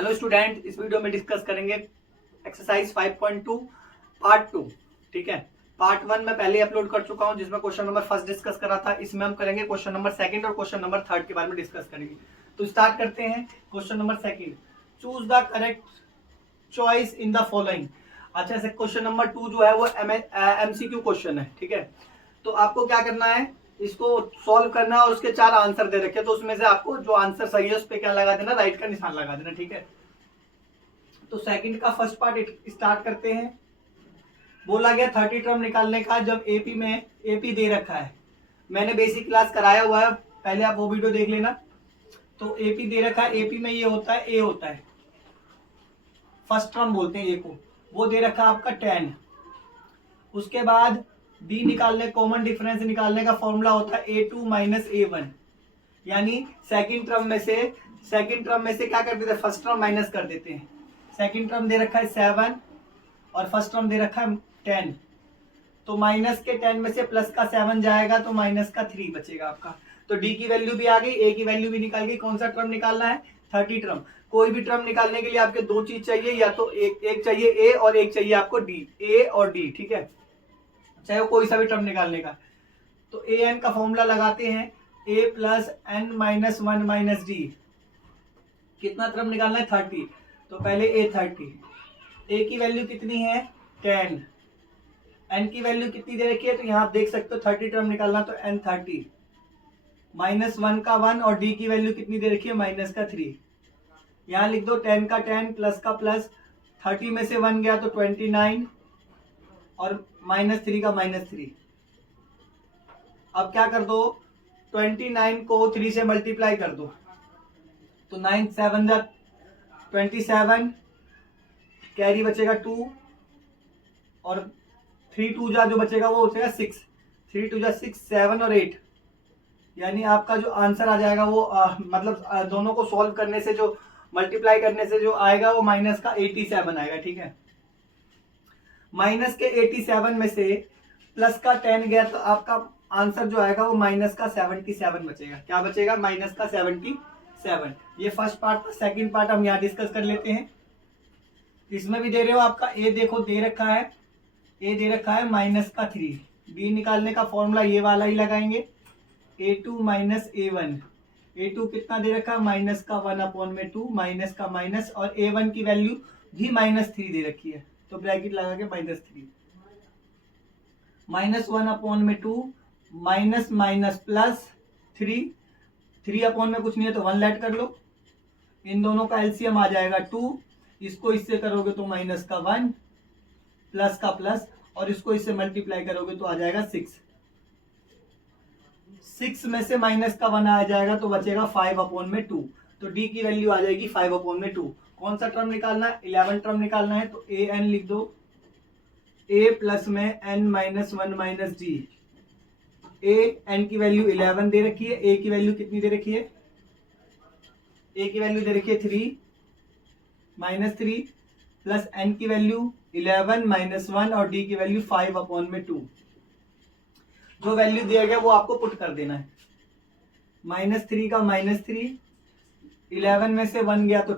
Hello student, इस video में discuss करेंगे एक्सरसाइज 5.2 पार्ट 2। ठीक है, पार्ट 1 में पहले अपलोड कर चुका हूं जिसमें क्वेश्चन नंबर फर्स्ट डिस्कस करा था। इसमें हम करेंगे क्वेश्चन नंबर सेकंड और क्वेश्चन नंबर थर्ड के बारे में डिस्कस करेंगे। तो स्टार्ट करते हैं। Question number second, choose the correct choice in the following. अच्छा, ऐसे क्वेश्चन नंबर 2 जो है वो MCQ क्वेश्चन है। ठीक है, तो आपको क्या करना है, इसको सॉल्व करना है और उसके 4 आंसर दे रखे, तो उसमें से आपको जो आंसर सही है उस पर क्या लगा देना, राइट का निशान लगा देना। ठीक है, तो सेकंड का फर्स्ट पार्ट स्टार्ट करते हैं। बोला गया 30 टर्म निकालने का जब एपी में एपी दे रखा है। मैंने बेसिक क्लास कराया हुआ है, पहले आप वो वीडियो देख लेना। तो एपी दे रखा है, एपी में ये होता है, ए होता है, फर्स्ट टर्म बोलते हैं ए को, वो दे रखा है आपका 10। उसके बाद डी निकालने, कॉमन डिफरेंस निकालने का फॉर्मूला होता है A2 माइनस A1, यानी सेकंड टर्म में से क्या कर देते हैं, फर्स्ट टर्म माइनस कर देते हैं। सेकंड टर्म दे रखा है 7 और फर्स्ट टर्म दे रखा है 10, तो माइनस के 10 में से प्लस का 7 जाएगा तो माइनस का 3 बचेगा आपका। तो डी की वैल्यू भी आ गई, ए की वैल्यू भी निकाल गई। कौन सा टर्म निकालना है, 30 टर्म। कोई भी टर्म निकालने के लिए आपके दो चीज चाहिए, या तो एक चाहिए ए और एक चाहिए आपको डी, ए और डी। ठीक है, चाहे वो कोई सा भी टर्म निकालने का। तो ए एन का फॉर्मूला लगाते हैं, A plus N minus 1 minus D. कितना टर्म निकालना है, 30। तो पहले ए 30, ए की वैल्यू कितनी है 10, एन की वैल्यू कितनी दे रखी है, तो यहाँ आप देख सकते हो 30 टर्म निकालना, तो एन 30 माइनस 1 का 1 और डी की वैल्यू कितनी दे रखी है, माइनस का 3। यहाँ लिख दो 10 का 10 प्लस का प्लस, 30 में से 1 गया तो 29 और माइनस 3 का माइनस 3। अब क्या कर दो, 29 को 3 से मल्टीप्लाई कर दो, तो 9 7 जा 27, कैरी बचेगा 2 और 3 2 जा जो बचेगा वो बचेगा 6, 3 2 जा 6 7 और 8, यानी आपका जो आंसर आ जाएगा वो दोनों को सॉल्व करने से, जो मल्टीप्लाई करने से जो आएगा वो माइनस का 87 आएगा। ठीक है, माइनस के 87 में से प्लस का 10 गया तो आपका आंसर जो आएगा वो माइनस का 77 बचेगा। क्या बचेगा, माइनस का 77। ये फर्स्ट पार्ट था। सेकंड पार्ट हम यहाँ डिस्कस कर लेते हैं। इसमें भी दे रहे हो आपका ए, देखो दे रखा है, ए दे रखा है माइनस का 3। डी निकालने का फॉर्मूला ये वाला ही लगाएंगे, A2 माइनस A1। A2 कितना दे रखा है, माइनस का 1/2, माइनस का माइनस, और A1 की वैल्यू भी -3 दे रखी है, तो ब्रैकेट लगा के -3, माइनस 1/2 माइनस माइनस प्लस 3 में कुछ नहीं है तो 1 लेट कर लो। इन दोनों का एलसीएम आ जाएगा 2, इसको इससे करोगे तो माइनस का 1 प्लस का प्लस, और इसको इससे मल्टीप्लाई करोगे तो आ जाएगा 6 में से माइनस का 1 आ जाएगा तो बचेगा 5/2। तो डी की वैल्यू आ जाएगी 5/2। कौन सा टर्म निकालना है, 11 टर्म निकालना है, तो ए एन लिख दो, ए प्लस में N minus 1 minus D. A N की वैल्यू 11 दे रखी है, ए की वैल्यू कितनी दे रखी है, ए की वैल्यू दे रखी है 3 माइनस 3 प्लस एन की वैल्यू 11 माइनस 1 और डी की वैल्यू 5/2। जो वैल्यू दिया गया वो आपको पुट कर देना है। -3 का -3, 11 में से 1 गया तो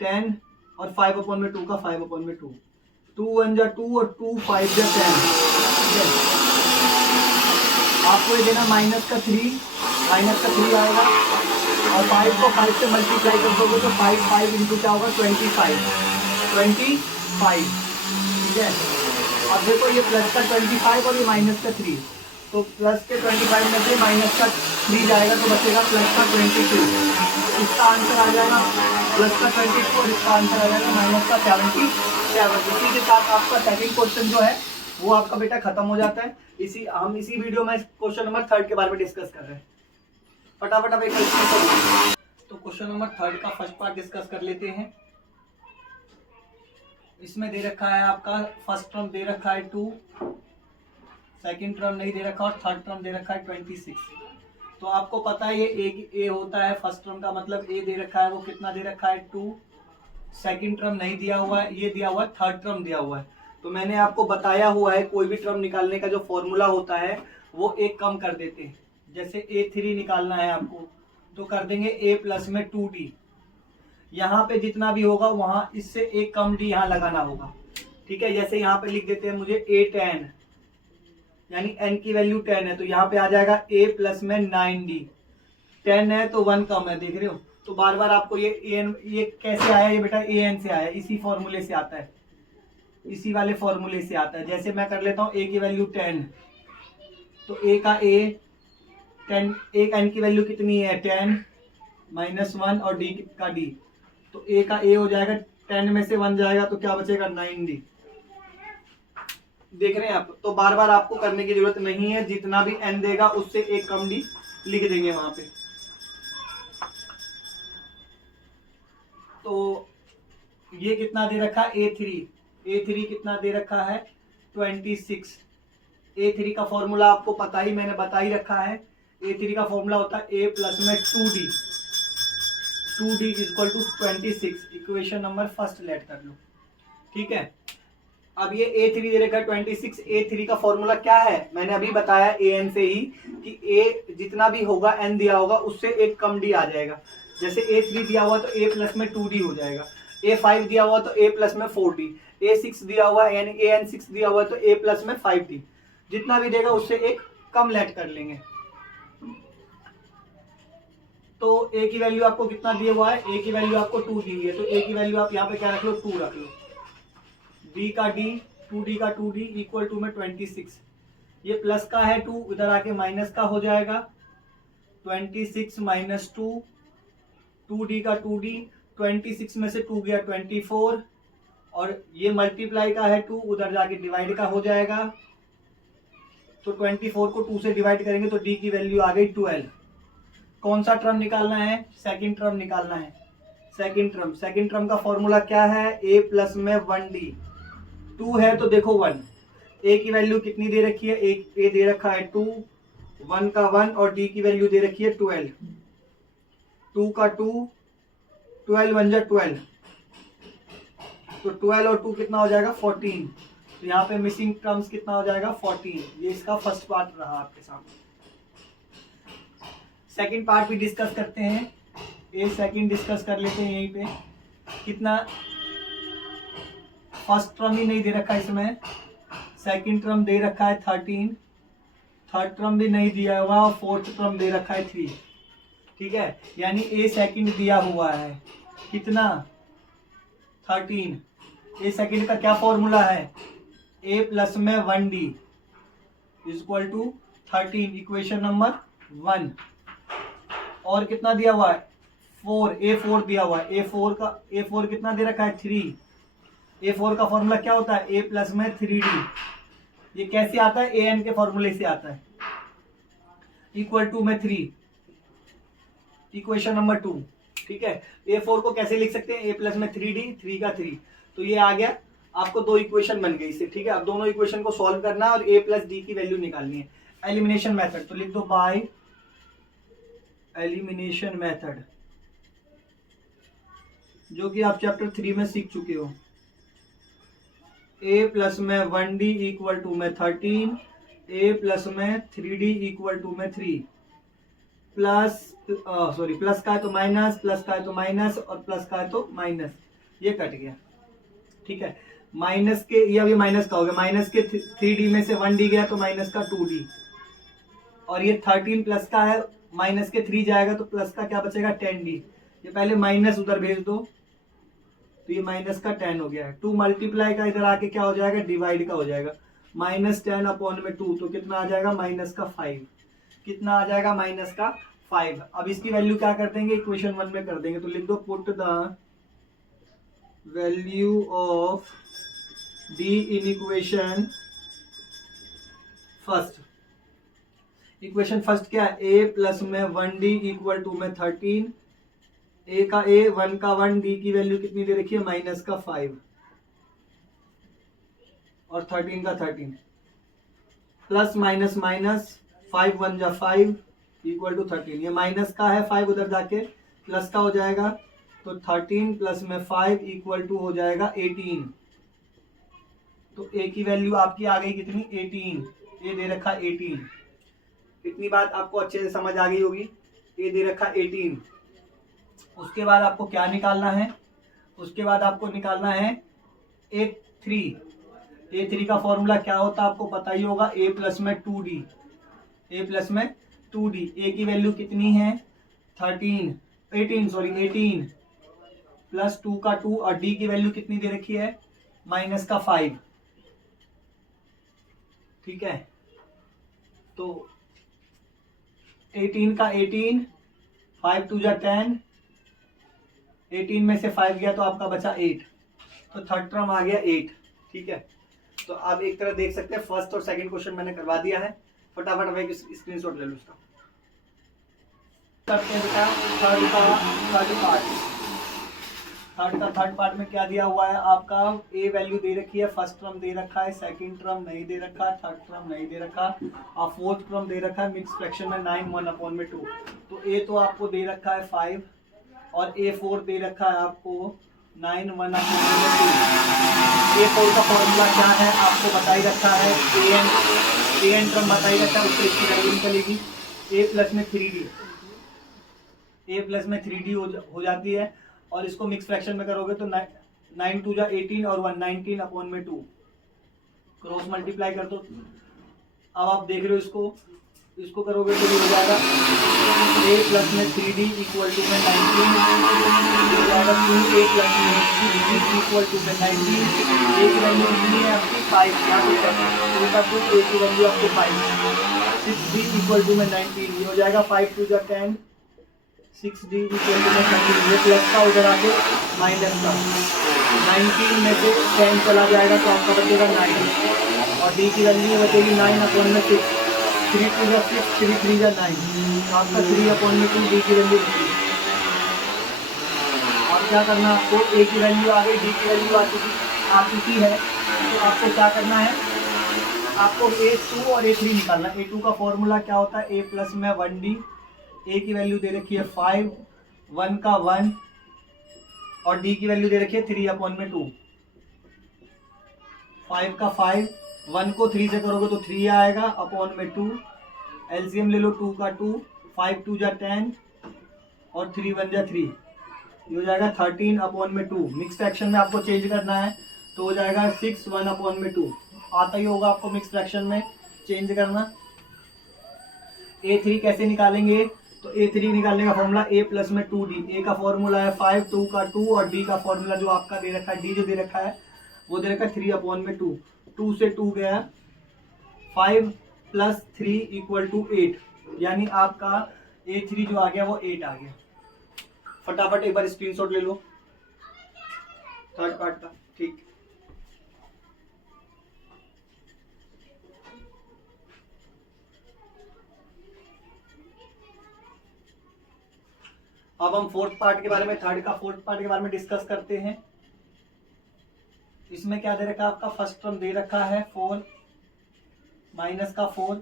10 और 5/2 का 5/2, 2 1 जा 2 और 2 5 जा 10। आपको ये देना माइनस का 3 आएगा, और 5 को 5 से मल्टीप्लाई कर दोगे तो 5 इंटू क्या होगा, 25। ठीक है, अब देखो ये प्लस का 25 और ये माइनस का 3, तो प्लस के 25 में से माइनस का 3 जाएगा तो बचेगा प्लस का 22। इसका आंसर आ जाएगा प्लस का 22 और इसका आंसर आ जाएगा माइनस का 77। इसी के साथ आपका सेकंड क्वेश्चन जो है वो आपका बेटा खत्म हो जाता है। हम इसी वीडियो में क्वेश्चन नंबर 3 के बारे में डिस्कस कर रहे हैं। फटाफट अब एक तो क्वेश्चन नंबर 3 का फर्स्ट पार्ट डिस्कस कर लेते हैं। इसमें दे रखा है आपका फर्स्ट टर्म दे रखा है 2, सेकंड टर्म नहीं दे रखा और थर्ड टर्म दे रखा है 26। तो आपको पता है ये ए होता है, फर्स्ट टर्म का मतलब ए दे रखा है, वो कितना दे रखा है 2। सेकंड टर्म नहीं दिया हुआ है, ये दिया हुआ है, थर्ड टर्म दिया हुआ है। तो मैंने आपको बताया हुआ है कोई भी टर्म निकालने का जो फॉर्मूला होता है वो एक कम कर देते हैं। जैसे A3 निकालना है आपको, तो कर देंगे a प्लस में 2d। यहाँ पे जितना भी होगा वहां इससे एक कम d यहाँ लगाना होगा, ठीक है। जैसे यहाँ पे लिख देते हैं मुझे a 10, यानी n की वैल्यू 10 है, तो यहाँ पे आ जाएगा a प्लस में 9d। 10 है तो 1 कम है, देख रहे हो। तो बार बार आपको ये कैसे आया, ये बेटा an से आया, इसी फॉर्मूले से आता है, इसी वाले फॉर्मूले से आता है। जैसे मैं कर लेता हूँ a की वैल्यू 10, तो a का a 10, एक n की वैल्यू कितनी है 10 -1 और d का d, तो a का a हो जाएगा 10 में से 1 जाएगा तो क्या बचेगा 9d। देख रहे हैं आप। तो बार बार आपको करने की जरूरत नहीं है, जितना भी n देगा उससे एक कम d लिख देंगे वहां पे। तो ये कितना दे रखा है a3 कितना दे रखा है 26। a3 का फॉर्मूला आपको पता ही, मैंने बता ही रखा है। a3 का फॉर्मूला होता है a प्लस में 2d equal to 26। Equation number first let कर लो, ठीक है। अब ये a3 दे रखा है 26, a3 का फॉर्मूला क्या है मैंने अभी बताया an से ही कि a जितना भी होगा n दिया होगा उससे एक कम d आ जाएगा। जैसे a3 दिया हुआ तो a प्लस में 2d हो जाएगा, a5 दिया हुआ तो a प्लस में 4d, a6 दिया हुआ यानी an6 दिया हुआ तो a प्लस में 5d। जितना भी देगा उससे एक कम लेट कर लेंगे। तो a की वैल्यू आपको कितना दिया हुआ है, a की वैल्यू आपको 2 दी हुई है, तो a की वैल्यू आप यहाँ पे क्या रख लो 2 रख लो। d का d 2d का 2d इक्वल टू में 26। ये प्लस का है 2, इधर आके माइनस का हो जाएगा 26 माइनस 2, 2d का 2d, 26 में से 2 गया 24, और ये मल्टीप्लाई का है 2, उधर जाके डिवाइड का हो जाएगा। तो 24 को 2 से डिवाइड करेंगे तो d की वैल्यू आ गई 12। कौन सा टर्म निकालना है, सेकंड टर्म निकालना है। सेकंड टर्म का फॉर्मूला क्या है, a प्लस में 1d। 2 है तो देखो 1, a की वैल्यू कितनी दे रखी है, a दे रखा है 2, 1 का 1 और d की वैल्यू दे रखी है 12। 2 का 2, 12 1 जा 12, तो 12 और 2 कितना हो जाएगा 14। तो यहाँ पे मिसिंग टर्म्स कितना हो जाएगा 14। ये इसका फर्स्ट पार्ट रहा आपके सामने। सेकंड पार्ट भी डिस्कस करते हैं, ये सेकंड डिस्कस कर लेते हैं। यहीं पे कितना, फर्स्ट टर्म ही नहीं दे रखा इसमें, सेकंड टर्म दे रखा है 13, थर्ड टर्म भी नहीं दिया हुआ और फोर्थ टर्म दे रखा है 3, ठीक है। यानी ए सेकंड दिया हुआ है कितना 13। ए सेकंड का क्या फॉर्मूला है, a प्लस में 1d equal to 13, equation number 1। और कितना दिया हुआ है 4, a4 दिया हुआ है, a4 कितना दे रखा है 3। a4 का फॉर्मूला क्या होता है, a प्लस में 3d। ये कैसे आता है, an के फॉर्मूले से आता है, इक्वल टू में 3, इक्वेशन नंबर 2, ठीक है। a4 को कैसे लिख सकते हैं, a प्लस में 3d, 3 का 3, तो ये आ गया आपको 2 इक्वेशन बन गई इससे, ठीक है। अब दोनों इक्वेशन को सॉल्व करना है और a प्लस d की वैल्यू निकालनी है। एलिमिनेशन मेथड, तो लिख दो बाय एलिमिनेशन मेथड, जो कि आप चैप्टर 3 में सीख चुके हो। a प्लस में 1d इक्वल टू में 13, a प्लस में 3d इक्वल टू में 3, प्लस प्लस का है तो माइनस, प्लस का है तो माइनस और प्लस का है तो माइनस, ये कट गया, ठीक है। माइनस के, ये अभी माइनस का हो गया, माइनस के 3d में से 1d गया तो माइनस का 2d, और ये 13 प्लस का है, माइनस के 3 जाएगा तो प्लस का क्या बचेगा 10d। ये पहले माइनस उधर भेज दो तो ये माइनस का 10 हो गया है। 2 मल्टीप्लाई का इधर आके क्या हो जाएगा, डिवाइड का हो जाएगा, -10 अपॉन में 2, तो कितना आ जाएगा माइनस का 5। कितना आ जाएगा माइनस का 5। अब इसकी वैल्यू क्या कर देंगे, इक्वेशन 1 में कर देंगे, तो लिख दो put the value of d in equation first. Equation first क्या है, a प्लस में 1d इक्वल टू में 13, a का a, 1 का 1, d की वैल्यू कितनी दे रखी है माइनस का 5 और 13 का 13, प्लस माइनस माइनस, 5 1 जा 5 इक्वल टू 13। ये माइनस का है 5, उधर जाके प्लस का हो जाएगा, तो 13 प्लस में 5 इक्वल टू हो जाएगा 18। तो a की वैल्यू आपकी आ गई कितनी 18, ये दे रखा 18। इतनी बात आपको अच्छे से समझ आ गई होगी। ए दे रखा 18। उसके बाद आपको क्या निकालना है, उसके बाद आपको निकालना है A3। A3 का फॉर्मूला क्या होता है आपको पता ही होगा, A प्लस में 2D, A प्लस में 2D। A की वैल्यू कितनी है 18 प्लस 2 का 2 और D की वैल्यू कितनी दे रखी है माइनस का 5। ठीक है, तो 18 का 18, 5 2 जा 10, 18 में से 5 गया तो आपका बचा 8, तो थर्ड टर्म आ गया 8। ठीक है, तो आप एक तरह देख सकते हैं फर्स्ट और सेकंड क्वेश्चन मैंने करवा दिया है। फटाफट अब एक स्क्रीनशॉट ले लो उसका। करते हैं बेटा थर्ड पार्ट में क्या दिया हुआ है आपका, ए वैल्यू दे रखी है, फर्स्ट टर्म दे रखा है, सेकंड टर्म नहीं दे रखा, थर्ड टर्म नहीं दे रखा और फोर्थ टर्म दे रखा है मिक्स फ्रैक्शन में 9 1/2। तो ए तो आपको दे रखा है 5 और A4 दे रखा है आपको 9 1/2। A4 का फॉर्मूला क्या है आपको बता ही रखा है, an टर्म बता ही रखा है, उससे इसकी वैल्यू निकलेगी A प्लस में 3D हो जाती है। और इसको मिक्स फ्रैक्शन में करोगे तो 9 2 जा 18 और 1/19/2 क्रॉस मल्टीप्लाई कर दो। अब आप देख रहे हो इसको करोगे तो ये हो जाएगा A प्लस में 3D इक्वल टू में 19, हो जाएगा 2A प्लस में 3D इक्वल टू में 19। A की वैल्यू कितनी है आपकी 5, यहाँ पे A की वैल्यू आपको 5, 6D इक्वल टू में 19, ये हो जाएगा 5 2 जा 10, 6D इक्वल टू में 13। ये प्लस का उधर आके माइनस का 19 में से 10 चला जाएगा तो आपका बचेगा 9 और D की वैल्यू बचेगी 9/6, 3 2 जा 6, 3 3 जा 9, तो आपका 3/2 D की वैल्यू बची। और क्या करना आपको, A की वैल्यू आ गई, D की वैल्यू आ चुकी है, तो आपको क्या करना है, आपको A2 और A3 निकालना। A2 का फॉर्मूला क्या होता है, A प्लस में 1D, A की वैल्यू दे रखी है 5, 1 का 1 और D की वैल्यू दे रखी है 3/2, 5 का 5, 1 को 3 से करोगे तो 3 आएगा अपॉन में 2, एलसीएम ले लो 2 का 2, 5 2 जा 10 और 3 1 जा 3, ये हो जाएगा 13/2। मिक्स फ्रैक्शन में आपको चेंज करना है तो हो जाएगा 6 1/2, आता ही होगा आपको मिक्स फ्रैक्शन में चेंज करना। A3 कैसे निकालेंगे, तो A3 निकालने का फॉर्मूला A प्लस में 2D, A का फॉर्मूला है 5, 2 का 2 और D का फॉर्मूला जो आपका दे रखा है, D जो दे रखा है वो दे रखा है 3/2, 2 से 2 गया 5 प्लस 3 इक्वल टू 8, यानी आपका A3 जो आ गया वो 8 आ गया। फटाफट एक बार स्क्रीनशॉट ले लो थर्ड पार्ट का। ठीक, अब हम फोर्थ पार्ट के बारे में डिस्कस करते हैं। इसमें क्या दे रखा है आपका, फर्स्ट टर्म दे रखा है 4 माइनस का 4,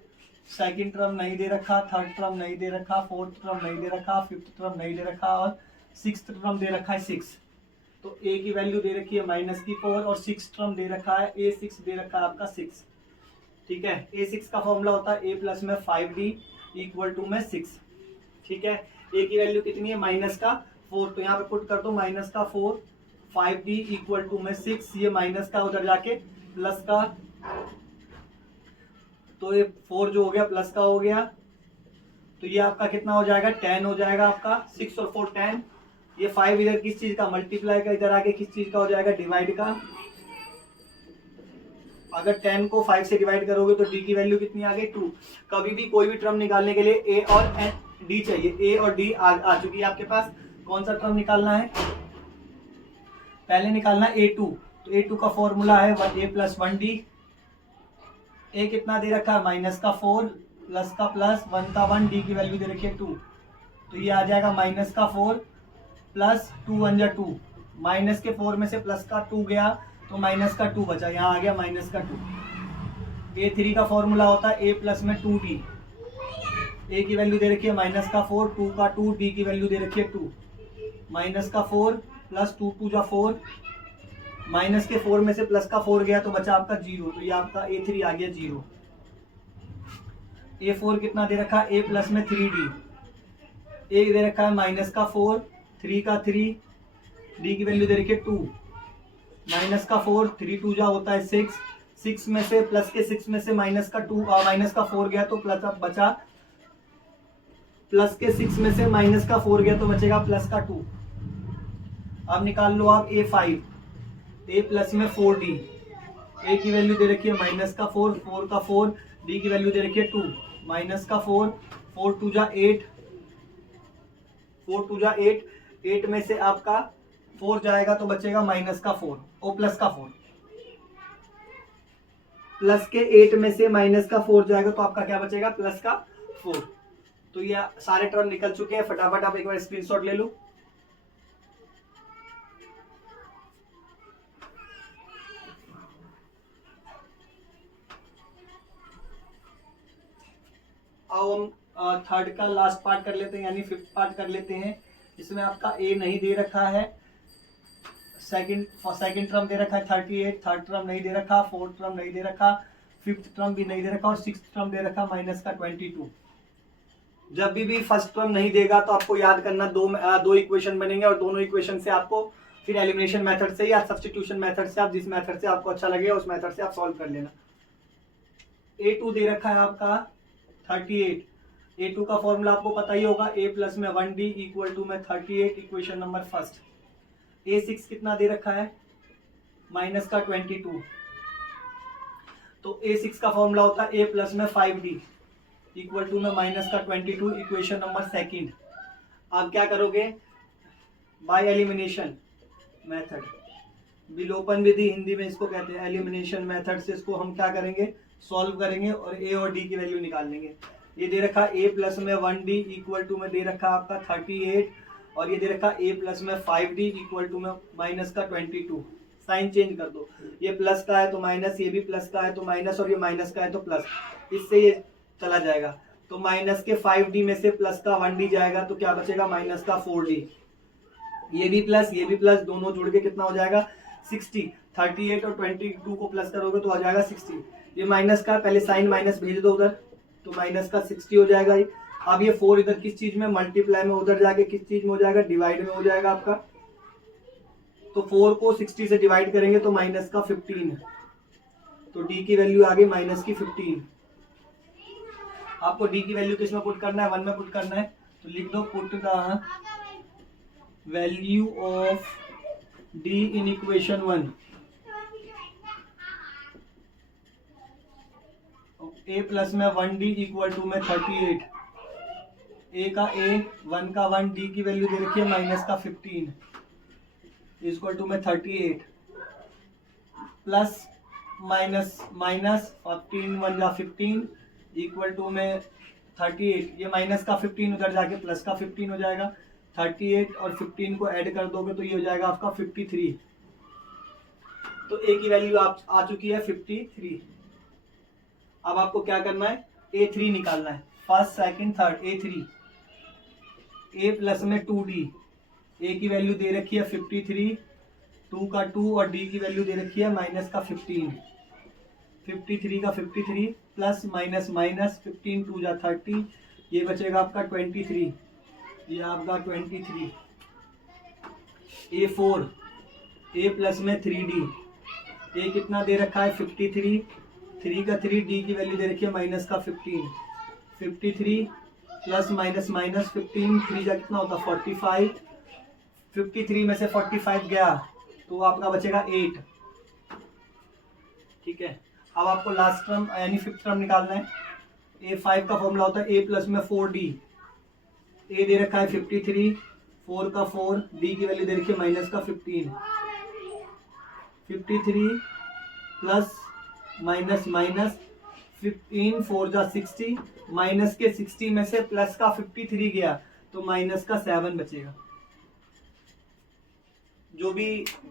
सेकंड टर्म नहीं दे रखा, थर्ड टर्म नहीं दे रखा, फोर्थ टर्म नहीं दे रखा, फिफ्थ टर्म नहीं दे रखा और सिक्स्थ टर्म दे रखा है 6। तो A की वैल्यू दे रखी है -4 और 6 टर्म दे रखा है, A6 दे रखा है आपका 6। ठीक है, A6 का फॉर्मूला होता है A प्लस में 5D इक्वल टू में 6। ठीक है, A की वैल्यू कितनी है -4, तो यहाँ पे पुट कर दो -4, 5D इक्वल टू में 6, ये माइनस का उधर जाके प्लस का, तो ये 4 जो हो गया प्लस का हो गया, तो ये आपका कितना हो जाएगा 10 हो जाएगा आपका, 6 और 4 10। ये 5 इधर किस चीज का मल्टीप्लाई का, इधर आके किस चीज का हो जाएगा डिवाइड का। अगर 10 को 5 से डिवाइड करोगे तो D की वैल्यू कितनी आ गई 2। कभी भी कोई भी टर्म निकालने के लिए A और D चाहिए, A और D आ चुकी है आपके पास। कौन सा टर्म निकालना है, पहले निकालना A2, तो A2 का फॉर्मूला है A प्लस 1D। A कितना दे रखा है -4 प्लस का प्लस 1 का 1, D की वैल्यू दे रखी है 2, तो ये आ जाएगा -4 प्लस 2 1 जा 2, माइनस के 4 में से प्लस का 2 गया तो माइनस का 2 बचा, यहाँ आ गया -2। A3 का फॉर्मूला होता है A प्लस में 2D, A की वैल्यू दे रखी है -4, 2 का 2, D की वैल्यू दे रखी है 2, -4 प्लस 2 2 जा 4, माइनस के 4 में से प्लस का 4 गया तो बचा आपका 0, तो ये आपका A3 आ गया 0। A4 कितना दे रखा है A प्लस में 3D, ए दे रखा है माइनस का 4, 3 का 3, डी की वैल्यू दे रखी है 2, माइनस का 4, 3 2 जा होता है 6, 6 में से प्लस के 6 में से माइनस का 4 गया तो प्लस अब बचा, प्लस के 6 में से माइनस का 4 गया तो बचेगा प्लस का 2। अब निकाल लो आप A5, ए प्लस में 4D, ए की वैल्यू दे रखी है माइनस का 4, 4 का 4, डी की वैल्यू दे रखी है 2, माइनस का 4, 4 2 जा 8, 4 2 जा 8, 8 में से आपका 4 जाएगा तो बचेगा माइनस का 4 और प्लस का 4, प्लस के 8 में से माइनस का 4 जाएगा तो आपका क्या बचेगा, प्लस का 4। तो ये सारे टर्म निकल चुके हैं, फटाफट आप एक बार स्क्रीनशॉट ले लो। अब हम थर्ड का लास्ट पार्ट कर लेते हैं, यानी फिफ्थ पार्ट कर लेते हैं। इसमें आपका ए नहीं दे रखा है, सेकंड टर्म दे रखा है 38, थर्ड टर्म नहीं दे रखा, फोर्थ टर्म नहीं दे रखा, फिफ्थ टर्म भी नहीं दे रखा और सिक्स्थ टर्म दे रखा माइनस का 22। जब भी फर्स्ट टर्म नहीं देगा तो आपको याद करना दो इक्वेशन बनेंगे और दोनों इक्वेशन से आपको फिर एलिमिनेशन मेथड से या सब्स्टिट्यूशन मेथड से, आप जिस मेथड से आपको अच्छा लगेगा उस मेथड से आप सॉल्व कर लेना। A2 दे रखा है आपका 38, A2 का फॉर्मूला आपको पता ही होगा, A प्लस में 1D इक्वल टू में 38, इक्वेशन नंबर फर्स्ट। A6 कितना दे रखा है, माइनस का 22, तो A6 का फॉर्मूला होता है A प्लस में 5D इक्वल टू में माइनस का 22, इक्वेशन नंबर सेकंड। आप क्या करोगे, बाय एलिमिनेशन मेथड, विलोपन विधि हिंदी में इसको कहते हैं, एलिमिनेशन मेथड से इसको हम क्या करेंगे, सॉल्व करेंगे और A और D की वैल्यू निकाल लेंगे। ये दे रखा A प्लस में 1D इक्वल टू में दे रखा आपका 38 और ये दे रखा A प्लस में 5D इक्वल टू में माइनस का 22। साइन चेंज कर दो, ये प्लस का है तो माइनस, ये भी प्लस का है तो माइनस और ये माइनस का है तो प्लस, इससे ये चला जाएगा। तो माइनस के 5D में से प्लस का 1D जाएगा तो क्या बचेगा, माइनस का 4D। ये भी प्लस दोनों जुड़ के कितना हो जाएगा 60। 38 और 22 को प्लस करोगे तो आ जाएगा 60। ये माइनस का, पहले साइन माइनस भेज दो उधर, तो माइनस का 60 हो जाएगा। अब ये 4 इधर किस चीज में, मल्टीप्लाई में, उधर जाके किस चीज में हो जाएगा, डिवाइड में हो जाएगा आपका। तो 4 को 60 से डिवाइड करेंगे तो माइनस का 15, तो डी की वैल्यू आ गई माइनस की 15। आपको डी की वैल्यू किस में पुट करना है, 1 में पुट करना है, तो लिख दो put the value of D in equation 1। A plus में 1D इक्वल टू में 38, ए का ए, 1 का 1, डी की वैल्यू दे रखी है माइनस का 15 इक्वल टू में 38, प्लस माइनस माइनस 15 1 जा 15 इक्वल टू में 38, ये माइनस का 15 उधर जाके प्लस का 15 हो जाएगा। 38 और 15 को ऐड कर दोगे तो ये हो जाएगा आपका 53। तो ए की वैल्यू आ चुकी है 53। अब आपको क्या करना है, A3 निकालना है, first second third A3। A plus में 2D, A की वैल्यू दे रखी है 53, 2 का 2 और D की वैल्यू दे रखी है माइनस का 15। 53 का 53 प्लस माइनस माइनस 15 2 जा 30, ये बचेगा आपका 23, ये आपका 23। A4, A प्लस में 3D, A कितना दे रखा है 53, 3 का 3, डी की वैल्यू दे रखी है माइनस का 15। 53 प्लस माइनस माइनस 15, 3 का कितना होता है 45, 53 में से 45 गया तो आपका बचेगा 8। ठीक है, अब आपको लास्ट टर्म यानी फिफ्थ टर्म निकालना है। A5 का फॉर्मूला होता है A प्लस में 4D, A दे रखा है 53, 4 का 4, डी की वैल्यू दे रखी है माइनस का 15। 53 प्लस माइनस माइनस 15, 4 जा 60, माइनस के 60 में से प्लस का 53 गया तो माइनस का 7 बचेगा। जो भी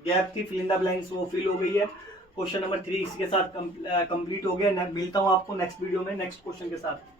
गैप थी फिल इन द ब्लैंक्स वो फिल हो गई है। क्वेश्चन नंबर 3 इसके साथ कंप्लीट हो गया। मिलता हूँ आपको नेक्स्ट वीडियो में नेक्स्ट क्वेश्चन के साथ।